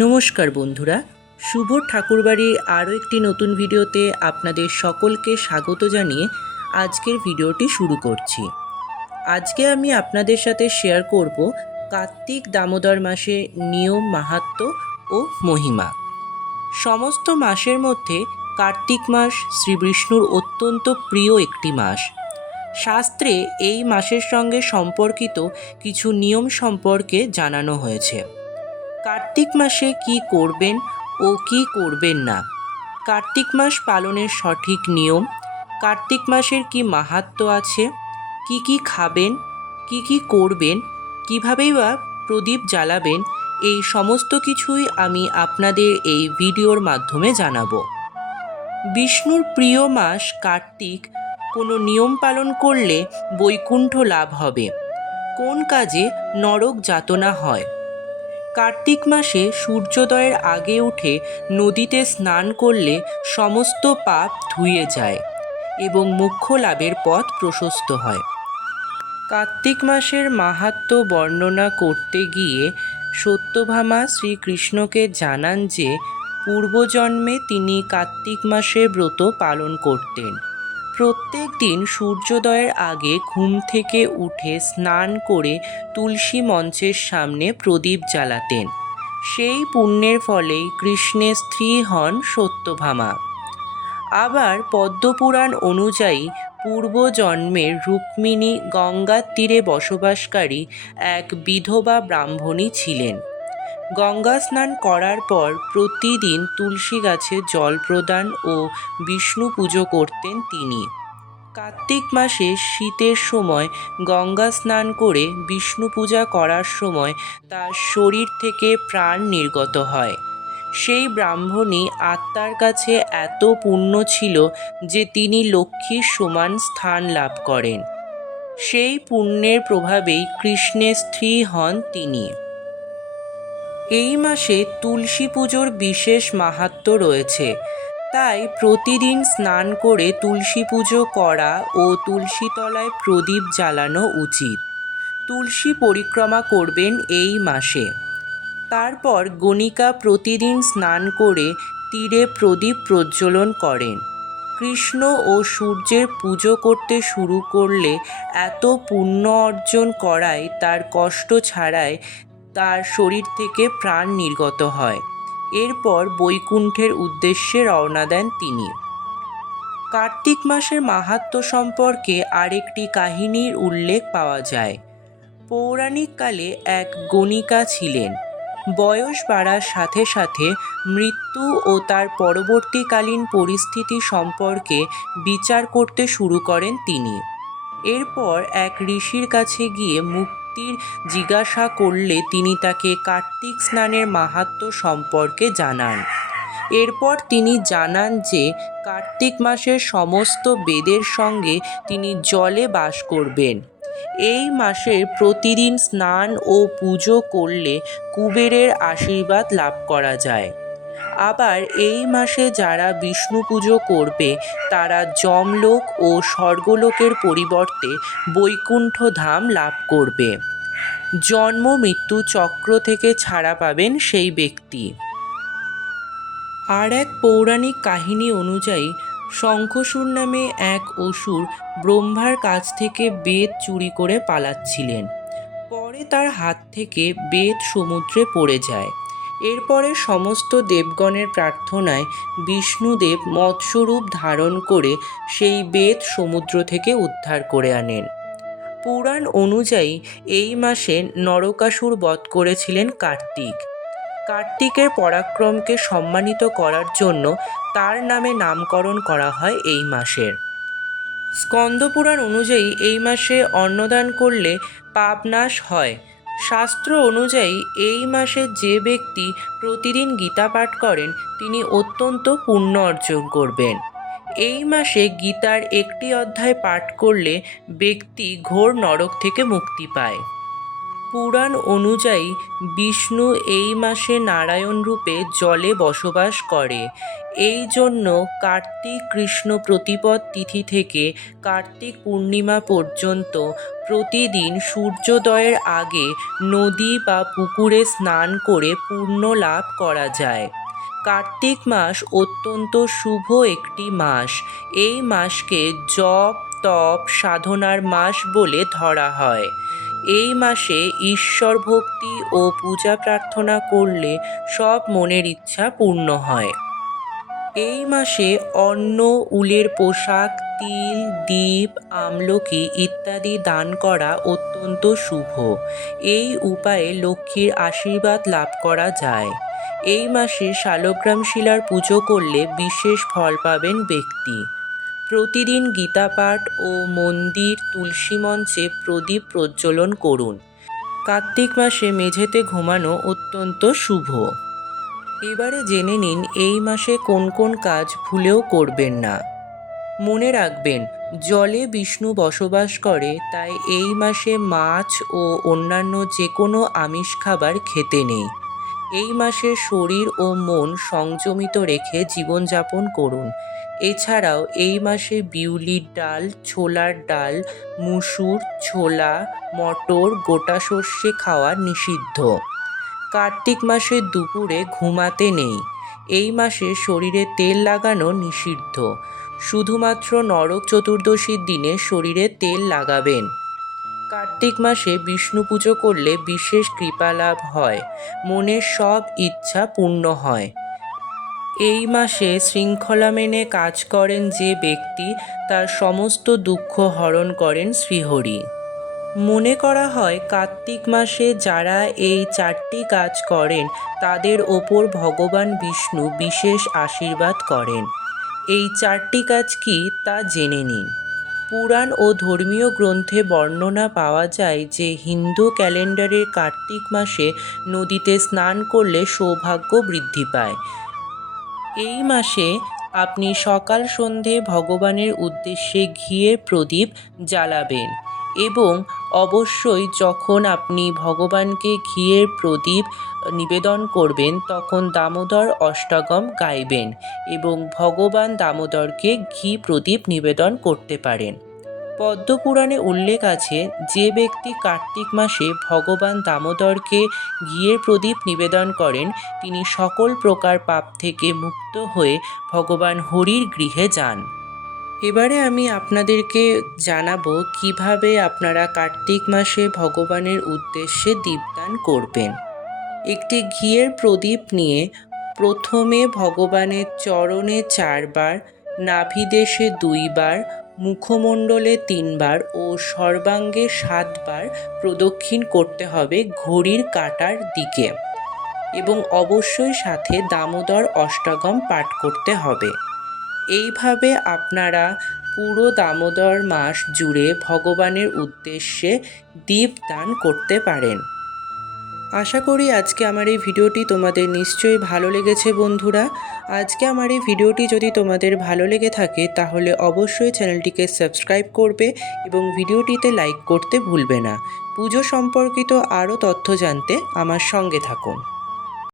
নমস্কার বন্ধুরা। শুভ ঠাকুরবাড়ির আরও একটি নতুন ভিডিওতে আপনাদের সকলকে স্বাগত জানিয়ে আজকের ভিডিওটি শুরু করছি। আজকে আমি আপনাদের সাথে শেয়ার করব কার্তিক দামোদর মাসে নিয়ম মাহাত্ম্য ও মহিমা। সমস্ত মাসের মধ্যে কার্তিক মাস শ্রী বিষ্ণুর অত্যন্ত প্রিয় একটি মাস। শাস্ত্রে এই মাসের সঙ্গে সম্পর্কিত কিছু নিয়ম সম্পর্কে জানানো হয়েছে। কার্তিক মাসে কি করবেন ও কি করবেন না? কার্তিক মাস পালনের সঠিক নিয়ম? কার্তিক মাসের কি মাহাত্ম্য আছে? কি কি খাবেন? কি কি করবেন? কীভাবেই বা প্রদীপ জ্বালাবেন? এই সমস্ত কিছুই আমি আপনাদের এই ভিডিওর মাধ্যমে জানাব। বিষ্ণুর প্রিয় মাস কার্তিক, কোনো নিয়ম পালন করলে বৈকুণ্ঠ লাভ হবে। কোন কাজে নরক যাতনা হয়? কার্তিক মাসে সূর্যোদয়ের আগে উঠে নদীতে স্নান করলে সমস্ত পাপ ধুয়ে যায় এবং মুখ্য লাভের পথ প্রশস্ত হয়। কার্তিক মাসের মাহাত্ম্য বর্ণনা করতে গিয়ে সত্যভামা শ্রীকৃষ্ণকে জানান যে, পূর্বজন্মে তিনি কার্তিক মাসে ব্রত পালন করতেন। প্রত্যেক দিন সূর্যোদয়ের আগে ঘুম থেকে উঠে স্নান করে তুলসী মঞ্চের সামনে প্রদীপ জ্বালাতেন। সেই পুণ্যের ফলেই কৃষ্ণের স্ত্রী হন সত্যভামা। আবার পদ্মপুরাণ অনুযায়ী পূর্বজন্মের রুক্মিণী গঙ্গার তীরে বসবাসকারী এক বিধবা ব্রাহ্মণী ছিলেন। গঙ্গা স্নান করার পর প্রতিদিন তুলসী গাছে জল প্রদান ও বিষ্ণু পুজো করতেন তিনি। কার্তিক মাসে শীতের সময় গঙ্গা স্নান করে বিষ্ণু পূজা করার সময় তার শরীর থেকে প্রাণ নির্গত হয়। সেই ব্রাহ্মণী আত্মার কাছে এত পুণ্য ছিল যে তিনি লক্ষ্মীর সমান স্থান লাভ করেন। সেই পুণ্যের প্রভাবেই কৃষ্ণের স্ত্রী হন তিনি। এই মাসে তুলসী পুজোর বিশেষ মাহাত্ম্য রয়েছে। তাই প্রতিদিন স্নান করে তুলসী পুজো করা ও তুলসী তলায় প্রদীপ জ্বালানো উচিত। তুলসী পরিক্রমা করবেন এই মাসে। তারপর গণিকা প্রতিদিন স্নান করে তীরে প্রদীপ প্রজ্বলন করেন। কৃষ্ণ ও সূর্যের পুজো করতে শুরু করলে এত পুণ্য অর্জন করায় তার কষ্ট ছাড়াই তার শরীর থেকে প্রাণ নির্গত হয়। এরপর বৈকুণ্ঠের উদ্দেশ্যে রওনা দেন তিনি। কার্তিক মাসের মাহাত্ম্য সম্পর্কে আরেকটি কাহিনীর উল্লেখ পাওয়া যায়। পৌরাণিক কালে এক গণিকা ছিলেন। বয়স বাড়ার সাথে সাথে মৃত্যু ও তার পরবর্তীকালীন পরিস্থিতি সম্পর্কে বিচার করতে শুরু করেন তিনি। এরপর এক ঋষির কাছে গিয়ে মুক্তির জিজ্ঞাসা করলে তিনি তাকে কার্তিক স্নানের মাহাত্ম্য সম্পর্কে জানান। এরপর তিনি জানান যে, কার্তিক মাসের সমস্ত বেদের সঙ্গে তিনি জলে বাস করবেন। এই মাসে প্রতিদিন স্নান ও পুজো করলে কুবেরের আশীর্বাদ লাভ করা যায়। আবার এই মাসে যারা বিষ্ণু পুজো করবে, তারা যমলোক ও স্বর্গলোকের পরিবর্তে বৈকুণ্ঠ ধাম লাভ করবে। জন্ম মৃত্যু চক্র থেকে ছাড়া পাবেন সেই ব্যক্তি। আর এক পৌরাণিক কাহিনী অনুযায়ী, শঙ্খসুর নামে এক অসুর ব্রহ্মার কাছ থেকে বেদ চুরি করে পালাচ্ছিলেন। পরে তার হাত থেকে বেদ সমুদ্রে পড়ে যায়। এরপরে সমস্ত দেবগণের প্রার্থনায় বিষ্ণুদেব মৎস্যরূপ ধারণ করে সেই বেদ সমুদ্র থেকে উদ্ধার করে আনেন। পুরাণ অনুযায়ী এই মাসে নরকাসুর বধ করেছিলেন কার্তিক। কার্তিকের পরাক্রমকে সম্মানিত করার জন্য তার নামে নামকরণ করা হয় এই মাসের। স্কন্দপুরাণ অনুযায়ী এই মাসে অন্নদান করলে পাপ নাশ হয়। শাস্ত্র অনুযায়ী এই মাসে যে ব্যক্তি প্রতিদিন গীতা পাঠ করেন, তিনি অত্যন্ত পুণ্য অর্জন করবেন। এই মাসে গীতার একটি অধ্যায় পাঠ করলে ব্যক্তি ঘোর নরক থেকে মুক্তি পায়। পুরাণ অনুযায়ী বিষ্ণু এই মাসে নারায়ণ রূপে জলে বসবাস করে। এই জন্য কার্তিক কৃষ্ণ প্রতিপদ তিথি থেকে কার্তিক পূর্ণিমা পর্যন্ত প্রতিদিন সূর্যোদয়ের আগে নদী বা পুকুরে স্নান করে পূর্ণ লাভ করা যায়। কার্তিক মাস অত্যন্ত শুভ একটি মাস। এই মাসকে জপ, তপ সাধনার মাস বলে ধরা হয়। এই মাসে ঈশ্বর ভক্তি ও পূজা প্রার্থনা করলে সব মনের ইচ্ছা পূর্ণ হয়। এই মাসে অন্ন, উলের পোশাক, তিল দ্বীপ আমলকি ইত্যাদি দান করা অত্যন্ত শুভ। এই উপায়ে লক্ষ্মীর আশীর্বাদ লাভ করা যায়। এই মাসে শালগ্রাম শিলার পুজো করলে বিশেষ ফল পাবেন ব্যক্তি। প্রতিদিন গীতাপাঠ ও মন্দির তুলসী মঞ্চে প্রদীপ প্রজ্বলন করুন। কার্তিক মাসে মেঝেতে ঘুমানো অত্যন্ত শুভ। এবারে জেনে নিন, এই মাসে কোন কোন কাজ ভুলেও করবেন না। মনে রাখবেন, জলে বিষ্ণু বসবাস করে, তাই এই মাসে মাছ ও অন্যান্য যে কোনো আমিষ খাবার খেতে নেই। এই মাসে শরীর ও মন সংযমিত রেখে জীবনযাপন করুন। এছাড়াও এই মাসে বিউলির ডাল, ছোলার ডাল, মুসুর, ছোলা, মটর, গোটা সর্ষে খাওয়া নিষিদ্ধ। কার্তিক মাসে দুপুরে ঘুমাতে নেই। এই মাসে শরীরে তেল লাগানো নিষিদ্ধ। শুধুমাত্র নরক চতুর্দশীর দিনে শরীরে তেল লাগাবেন। কার্তিক মাসে বিষ্ণু পুজো করলে বিশেষ কৃপা লাভ হয় মনের সব ইচ্ছা পূর্ণ হয়। এই মাসে শৃঙ্খলা মেনে কাজ করেন যে ব্যক্তি, তার সমস্ত দুঃখ হরণ করেন শ্রীহরি। মনে করা হয়, কার্তিক মাসে যারা এই চারটি কাজ করেন, তাদের ওপর ভগবান বিষ্ণু বিশেষ আশীর্বাদ করেন। এই চারটি কাজ কি, তা জেনে নিন। পুরাণ ও ধর্মীয় গ্রন্থে বর্ণনা পাওয়া যায় যে হিন্দু ক্যালেন্ডারের কার্তিক মাসে নদীতে স্নান করলে সৌভাগ্য বৃদ্ধি পায়। এই মাসে আপনি সকাল সন্ধে ভগবানের উদ্দেশ্যে ঘিয়ে প্রদীপ জ্বালাবেন। এবং অবশ্যই যখন আপনি ভগবানকে ঘিয়ের প্রদীপ নিবেদন করবেন, তখন দামোদর অষ্টাগম গাইবেন এবং ভগবান দামোদরকে ঘি প্রদীপ নিবেদন করতে পারেন। পদ্মপুরাণে উল্লেখ আছে, যে ব্যক্তি কার্তিক মাসে ভগবান দামোদরকে ঘিয়ের প্রদীপ নিবেদন করেন, তিনি সকল প্রকার পাপ থেকে মুক্ত হয়ে ভগবান হরির গৃহে যান। এবারে আমি আপনাদেরকে জানাব কীভাবে আপনারা কার্তিক মাসে ভগবানের উদ্দেশ্যে দীপদান করবেন। একটি ঘিয়ের প্রদীপ নিয়ে প্রথমে ভগবানের চরণে চারবার, নাভিদেশে দুইবার, মুখমণ্ডলে তিনবার ও সর্বাঙ্গে সাতবার প্রদক্ষিণ করতে হবে ঘড়ির কাটার দিকে এবং অবশ্যই সাথে দামোদর অষ্টগম পাঠ করতে হবে। এইভাবে আপনারা পুরো দামোদর মাস জুড়ে ভগবানের উদ্দেশ্যে দীপ দান করতে পারেন। আশা করি আজকে আমার এই ভিডিওটি তোমাদের নিশ্চয়ই ভালো লেগেছে বন্ধুরা। আজকে আমার এই ভিডিওটি যদি তোমাদের ভালো লেগে থাকে, তাহলে অবশ্যই চ্যানেলটিকে সাবস্ক্রাইব করবে এবং ভিডিওটিতে লাইক করতে ভুলবে না। পুজো সম্পর্কিত আরও তথ্য জানতে আমার সঙ্গে থাকুন।